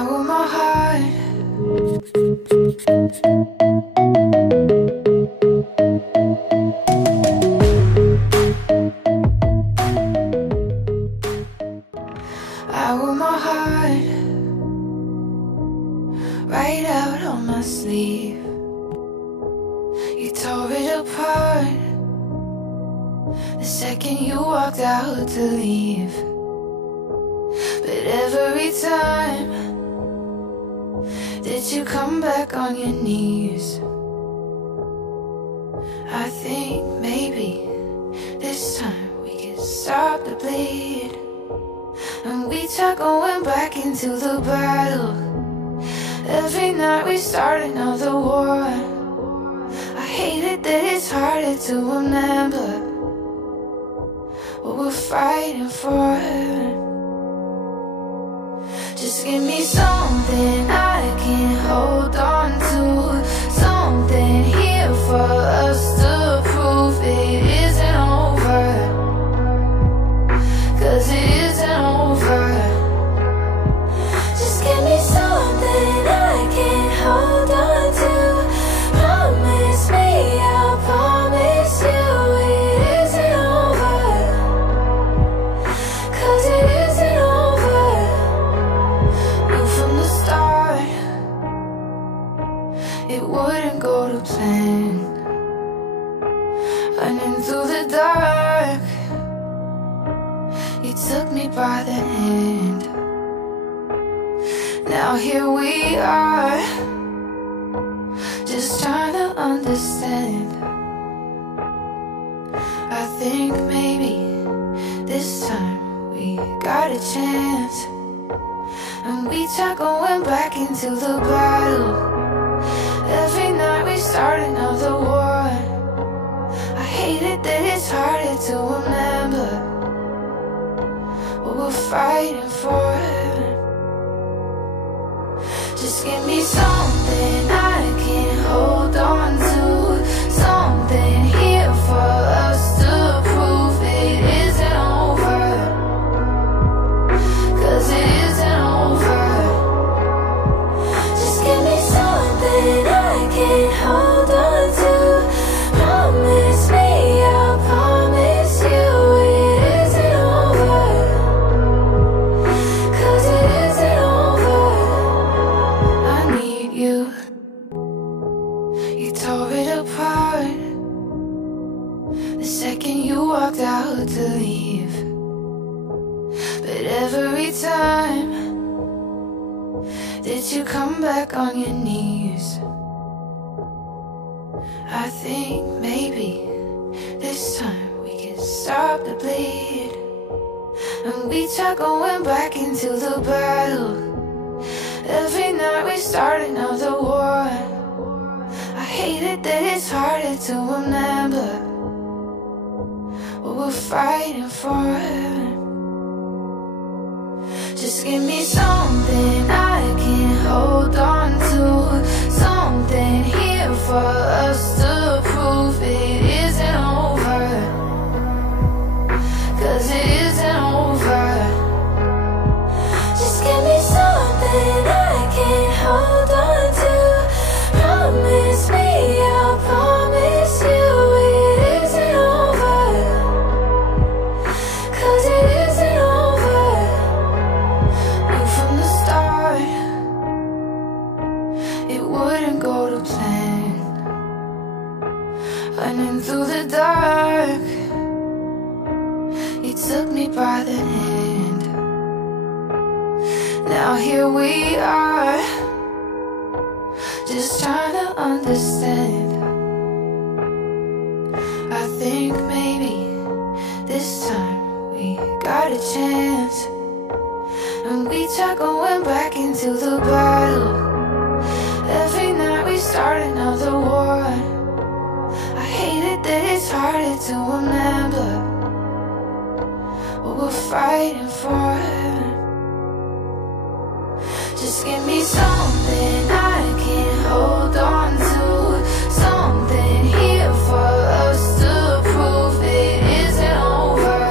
I want my heart. I want my heart right out on my sleeve. You tore it apart the second you walked out to leave. But every time that you come back on your knees, I think maybe this time we can stop the bleed. And we start going back into the battle. Every night we start another war. I hate it that it's harder to remember what we're fighting for. Just give me something I can hold on to, something here for us to prove it isn't over, 'cause it isn't over. Just give me something I can hold on to. Promise me, I'll promise you it isn't over, 'cause it isn't over. Knew from the start it wouldn't go to plan. Running through the dark, you took me by the hand. Now here we are, just trying to understand. I think maybe this time we got a chance. And we start going back into the battle. Every night we start another war. I hate it that it's harder to remember what we're fighting for. Just give me something I can hold on to, something here for us to prove it isn't over, 'cause it isn't over. Just give me something I can hold on to. Promise me, I'll promise you it isn't over, 'cause it isn't over. I need you. You tore it apart the second you walked out to leave. But every time that you come back on your knees, I think maybe this time we can stop the bleed. And we start going back into the battle. Every night we start another war. I hate it that it's harder to remember what we're fighting for. Just give me something I can hold on to, something here for us to prove it isn't over, 'cause it isn't over. Just give me something I can hold on to. Promise me, I'll promise you it isn't over, 'cause it isn't over. Knew from the start it wouldn't go to plan. Running through the dark, you took me by the hand. Now here we are, just trying to understand. I think maybe this time we got a chance. And we start going back into the battle. Every night we start another war. I hate it that it's harder to remember what we're fighting for. Just give me something I can hold on to, something here for us to prove it isn't over,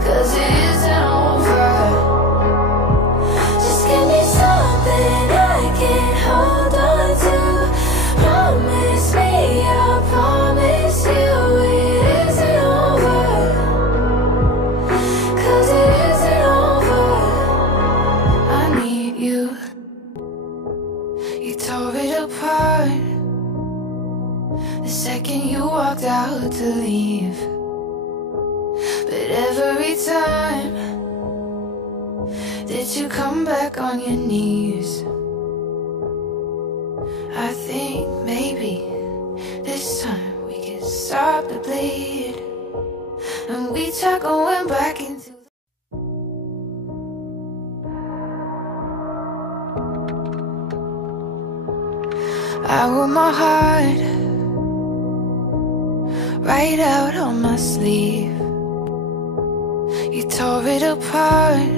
'cause it isn't over. walked out to leave, but every time did you come back on your knees? I think maybe this time we can stop the bleed, and we start going back into I wore my heart right out on my sleeve. You tore it apart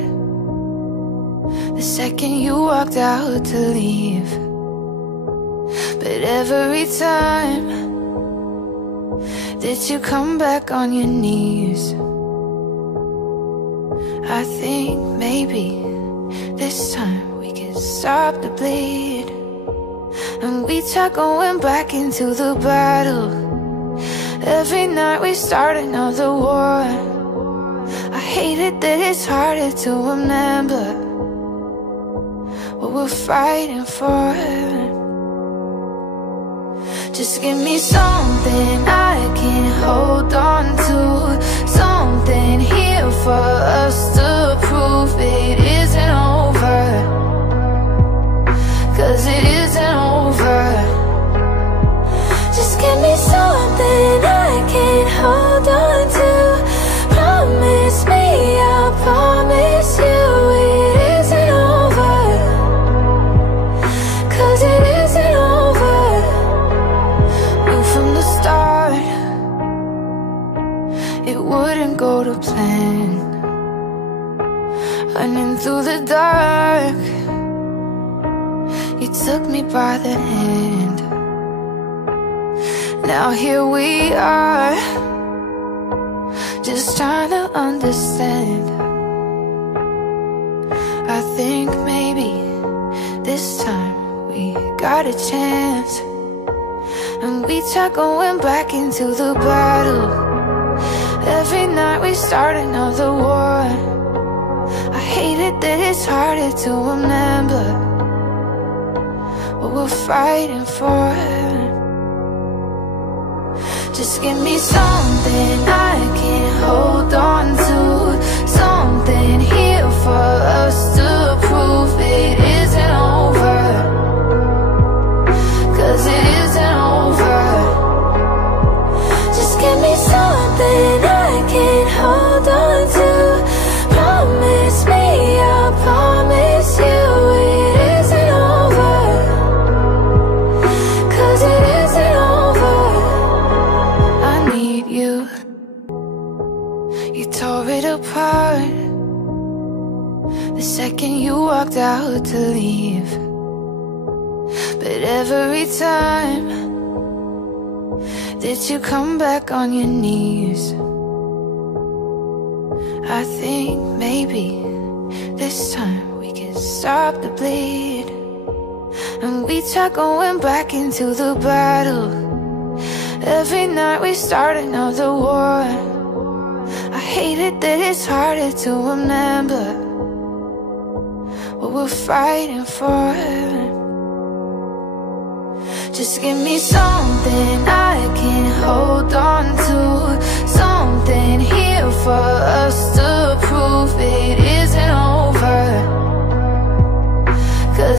the second you walked out to leave. But every time did you come back on your knees? I think maybe this time we can stop the bleed, and we start going back into the battle. Every night we start another war. I hate it that it's harder to remember what we're fighting for. Just give me something I can hold on to, something here for us to prove it isn't over, 'cause it isn't over. Just give me something I can hold on to. Promise me, I'll promise you it isn't over, 'cause it isn't over. Knew from the start it wouldn't go to plan. Running through the dark, you took me by the hand. Now here we are, just trying to understand. I think maybe this time we got a chance, and we start going back into the battle. Every night we start another war. I hate it that it's harder to remember what we're fighting for. Just give me something I can hold on to, something here for us to prove it isn't over, 'cause it isn't over. Just give me something I can hold on to. Promise me, I'll promise you it isn't over, 'cause it isn't over. I need you. You tore it apart the second you walked out to leave. But every time did you come back on your knees? I think maybe this time we can stop the bleed, and we start going back into the battle. Every night we start another war. I hate it that it's harder to remember what we're fighting for. Just give me something I can hold on to, something here for us to prove it isn't over, 'cause